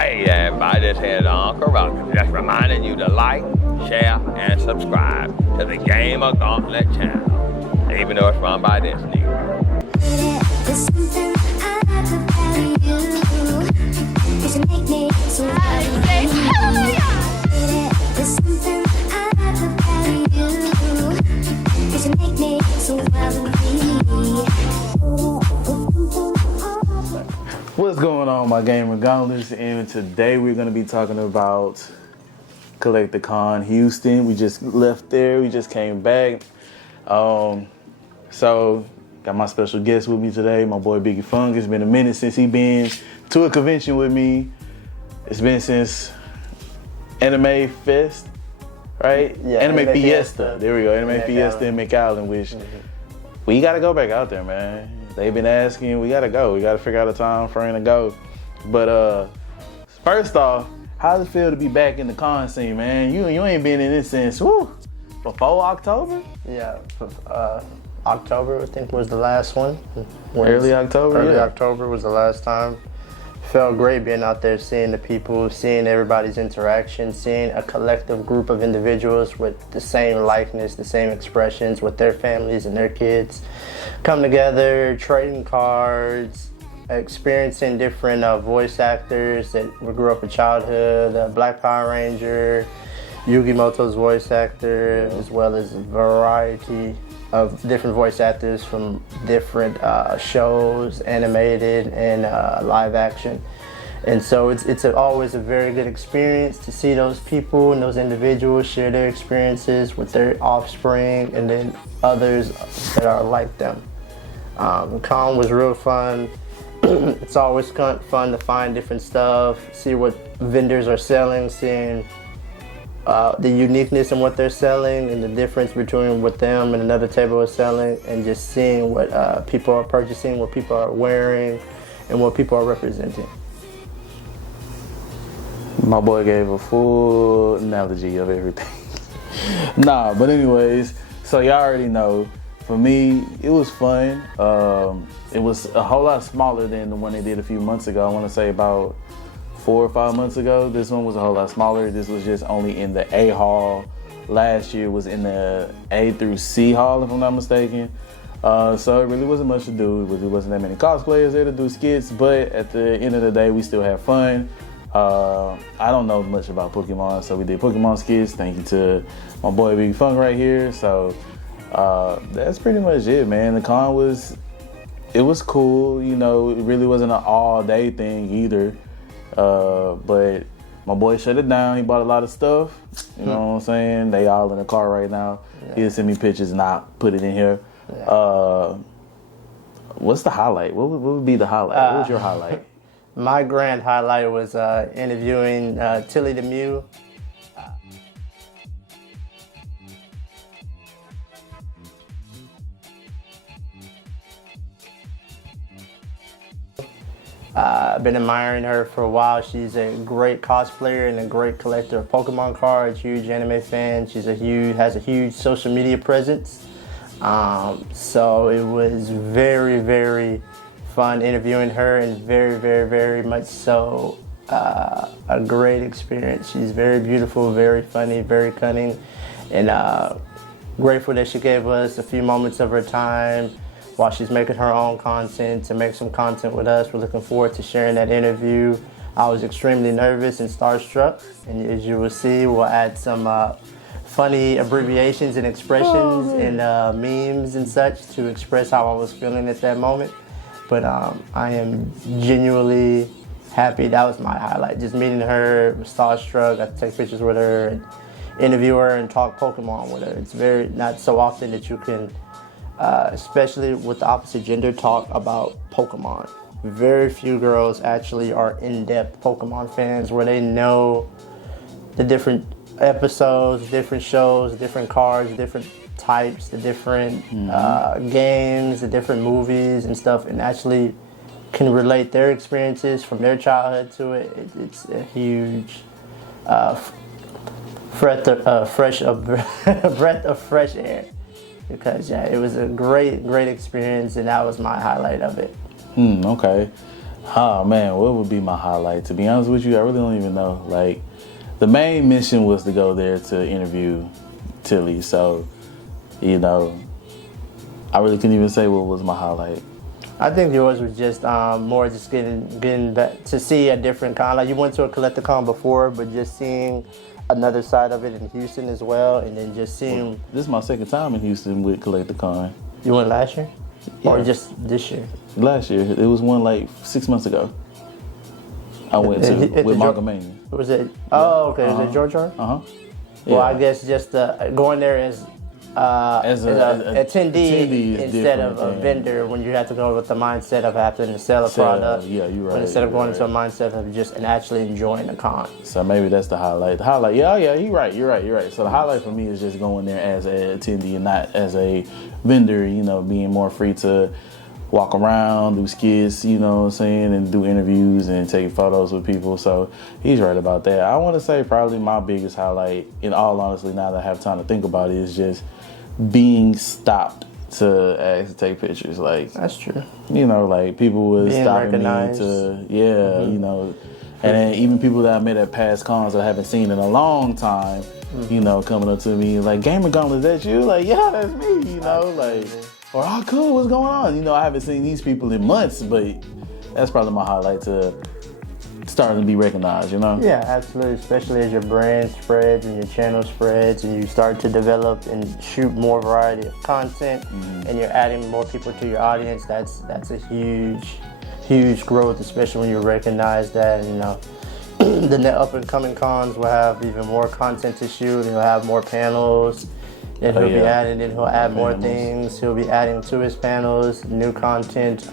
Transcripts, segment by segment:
Hey everybody, this is Uncle Roger. Just reminding you to like, share, and subscribe to the GamerGauntlet channel, even though it's run by this nigga. There's something I like about you. Cause you make me so There's something I like about you. Cause you make me so What's going on, my GamerGauntlets? And today we're going to be talking about CollectorCon Houston. We just left there. We just came back. So got my special guest with me today, my boy Biggie Funk. It's been a minute since he been to a convention with me. It's been since Anime Fest, right? Yeah, Anime Fiesta. There we go. Anime Fiesta in McAllen, which we got to go back out there, man. They've been asking, we gotta go. We gotta figure out a time frame to go. But first off, how does it feel to be back in the con scene, man? You ain't been in this since before October? Yeah, October I think was the last one. Early October. Early yeah. October was the last time. Felt great being out there, seeing the people, seeing everybody's interaction, seeing a collective group of individuals with the same likeness, the same expressions, with their families and their kids come together, trading cards, experiencing different voice actors that we grew up in childhood, Black Power Ranger, Yugi Moto's voice actor, as well as a variety of different voice actors from different shows, animated and live action. And so it's always a very good experience to see those people and those individuals share their experiences with their offspring and then others that are like them. The con was real fun. It's always fun to find different stuff, see what vendors are selling, seeing the uniqueness in what they're selling and the difference between what them and another table is selling, and just seeing what people are purchasing, what people are wearing, and what people are representing. My boy gave a full analogy of everything. Nah, but anyways, so y'all already know, for me, it was fun. It was a whole lot smaller than the one they did a few months ago. I want to say about 4 or 5 months ago. This one was a whole lot smaller. This was just only in the A hall. Last year was in the A through C hall, if I'm not mistaken. So it really wasn't much to do. There wasn't that many cosplayers there to do skits, but at the end of the day, we still had fun. I don't know much about Pokemon, so we did Pokemon skits. Thank you to my boy Big Funk right here. So that's pretty much it, man. The con was cool. You know, it really wasn't an all-day thing either. But my boy shut it down. He bought a lot of stuff. You know what I'm saying? They all in the car right now. Yeah. He'll send me pictures and I'll put it in here. Yeah. What's the highlight? What would be the highlight? What was your highlight? My grand highlight was interviewing Tilly the Mew. I've been admiring her for a while. She's a great cosplayer and a great collector of Pokemon cards, huge anime fan. She's has a huge social media presence. So it was very, very fun interviewing her, and very, very, very much so a great experience. She's very beautiful, very funny, very cunning, and grateful that she gave us a few moments of her time while she's making her own content to make some content with us. We're looking forward to sharing that interview. I was extremely nervous and starstruck, and as you will see, we'll add some funny abbreviations and expressions and memes and such to express how I was feeling at that moment. But I am genuinely happy. That was my highlight. Just meeting her, was starstruck. I got to take pictures with her and interview her and talk Pokemon with her. It's very not so often that you can, especially with the opposite gender, talk about Pokemon. Very few girls actually are in-depth Pokemon fans where they know the different episodes, different shows, different cards, different types, the different games, the different movies and stuff, and actually can relate their experiences from their childhood to it. It's a huge breath of fresh air. Because yeah, it was a great experience, and that was my highlight of it. Okay. Oh man, what would be my highlight? To be honest with you, I really don't even know. Like, the main mission was to go there to interview Tilly, so you know, I really couldn't even say what was my highlight. I think yours was just more just getting back to see a different con. Like you went to a Collecticon before, but just seeing another side of it in Houston as well, and then just seeing. This is my second time in Houston with Collecticon. You went last year, Yeah. or just this year? Last year, it was one like 6 months ago. I went to with Mongamania. Was it? Oh, okay. Was it George R? Yeah. Well, I guess just going there as an attendee is instead of a different, vendor, when you have to go with the mindset of having to sell a product. Yeah, you're right. Instead of going into a mindset of just and actually enjoying the con. So maybe that's the highlight. The highlight, yeah, you're right. So the highlight for me is just going there as an attendee and not as a vendor. You know, being more free to walk around, do skits, you know what I'm saying, and do interviews and take photos with people. So he's right about that. I want to say probably my biggest highlight, in all honesty, now that I have time to think about it, is just being stopped to ask to take pictures. Like, That's true. you know, like people was Being stopping recognized. me to, you know, and then even people that I met at past cons that I haven't seen in a long time, you know, coming up to me like, GamerGauntlet, is that you? Like, yeah, that's me, you know, like, or, oh, cool, what's going on? You know, I haven't seen these people in months, but that's probably my highlight, to starting to be recognized, you know? Yeah, absolutely. Especially as your brand spreads and your channel spreads and you start to develop and shoot more variety of content and you're adding more people to your audience, that's a huge growth, especially when you recognize that, you know. The up and coming cons will have even more content to shoot, and he'll have more panels. Then he'll be adding, then he'll add more things. He'll be adding to his panels, new content.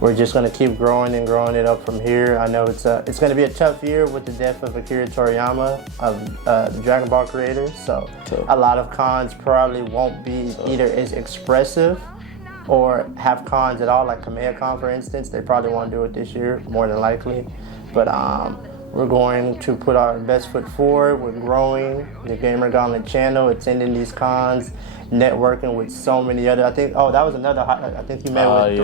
We're just gonna keep growing and growing it up from here. I know it's gonna be a tough year with the death of Akira Toriyama, of the Dragon Ball creator. So a lot of cons probably won't be either as expressive or have cons at all, like KamehaCon, for instance. They probably won't do it this year, more than likely. But we're going to put our best foot forward. We're growing the GamerGauntlet channel, attending these cons, networking with so many other. I think that was another. I think you met with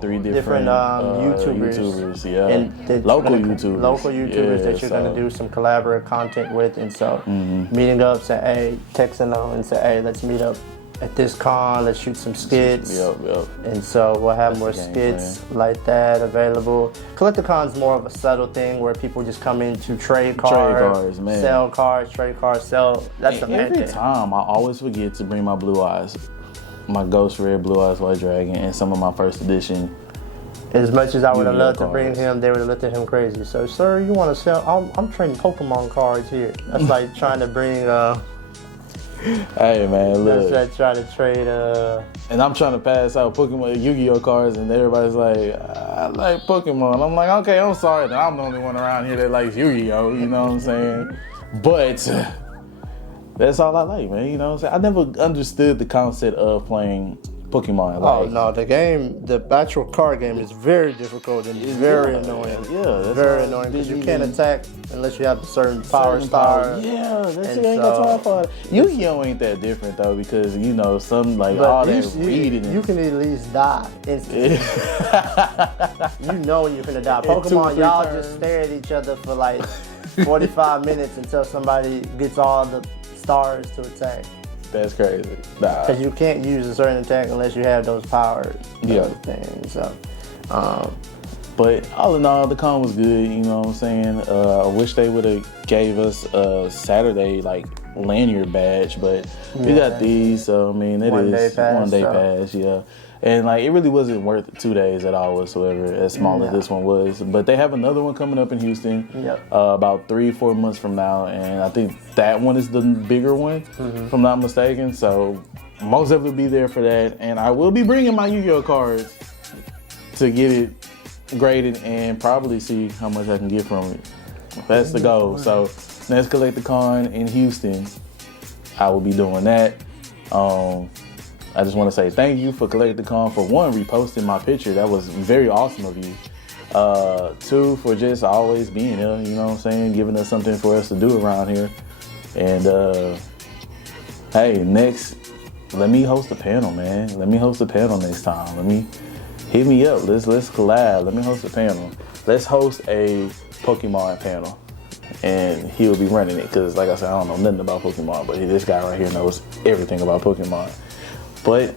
three different YouTubers. Yeah, and local YouTubers that you're gonna do some collaborative content with, and so meeting up, say, hey, texting them and say, hey, let's meet up at this con, let's shoot some skits. Yep. And so we'll have more skits like that available. Collecticon's more of a subtle thing where people just come in to trade cards, sell cards, trade cards, sell. That's the main thing. Every time I always forget to bring my blue eyes, my Ghost Red Blue Eyes White Dragon, and some of my first edition. As much as I would have loved to bring him, they would have looked at him crazy. So, sir, you want to sell? I'm trading Pokemon cards here. That's like trying to bring. Hey man, look. That's trying to trade. And I'm trying to pass out Pokemon Yu-Gi-Oh cards, and everybody's like, I like Pokemon. I'm like, okay, I'm sorry that I'm the only one around here that likes Yu-Gi-Oh. You know what I'm saying? But that's all I like, man. You know what I'm saying? I never understood the concept of playing Pokemon. Oh no, the actual card game is very difficult and very annoying. Yeah, that's very annoying because you can't attack unless you have a certain power star. Yeah, that's it. Ain't got time for it. Yu-Gi-Oh ain't that different though, because you know some like all that reading. You can at least die instantly. You know when you're gonna die. Pokemon, y'all just stare at each other for like 45 minutes until somebody gets all the stars to attack. That's crazy. Nah. Because you can't use a certain attack unless you have those powers. Things. So, but all in all, the con was good. You know what I'm saying? I wish they would have gave us a Saturday like lanyard badge, but we got these. So I mean, it is one day pass. Yeah. And like it really wasn't worth 2 days at all whatsoever, as small as this one was. But they have another one coming up in Houston about 3-4 months from now, and I think that one is the bigger one, if I'm not mistaken. So most of it will be there for that, and I will be bringing my Yu-Gi-Oh cards to get it graded and probably see how much I can get from it. That's the goal. So next Collecticon in Houston, I will be doing that. I just want to say thank you for Collecticon for one, reposting my picture. That was very awesome of you. Two, for just always being here, you know what I'm saying? Giving us something for us to do around here. And hey, next, let me host a panel, man. Let me host a panel next time. hit me up. Let's collab. Let me host a panel. Let's host a Pokemon panel. And he'll be running it because, like I said, I don't know nothing about Pokemon, but this guy right here knows everything about Pokemon. But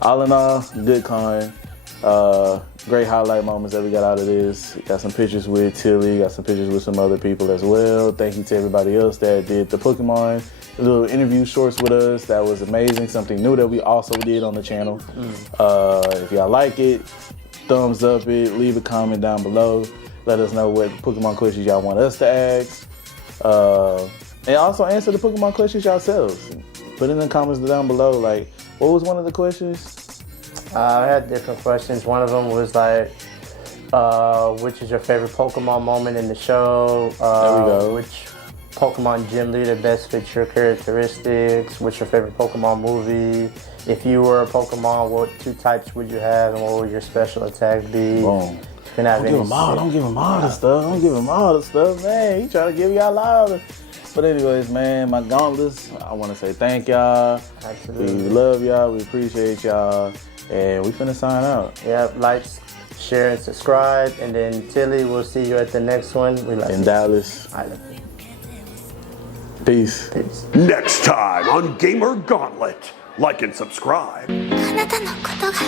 all in all, good con. Great highlight moments that we got out of this. Got some pictures with Tilly, got some pictures with some other people as well. Thank you to everybody else that did the Pokemon little interview shorts with us. That was amazing. Something new that we also did on the channel. If y'all like it, thumbs up it, leave a comment down below. Let us know what Pokemon questions y'all want us to ask. And also answer the Pokemon questions yourselves. Put in the comments down below, like, what was one of the questions? I had different questions. One of them was like, which is your favorite Pokemon moment in the show? There we go. Which Pokemon gym leader best fits your characteristics? What's your favorite Pokemon movie? If you were a Pokemon, what 2 types would you have, and what would your special attack be? Boom. Don't give him all the stuff. Don't give him all the stuff, man. He trying to give y'all all the. But anyways, man, my gauntlets, I want to say thank y'all. Absolutely. We love y'all. We appreciate y'all. And we finna sign out. Yep, like, share, and subscribe. And then, Tilly, we'll see you at the next one. We love In you. Dallas. I love you. Peace. Peace. Next time on Gamer Gauntlet. Like and subscribe. あなたのことが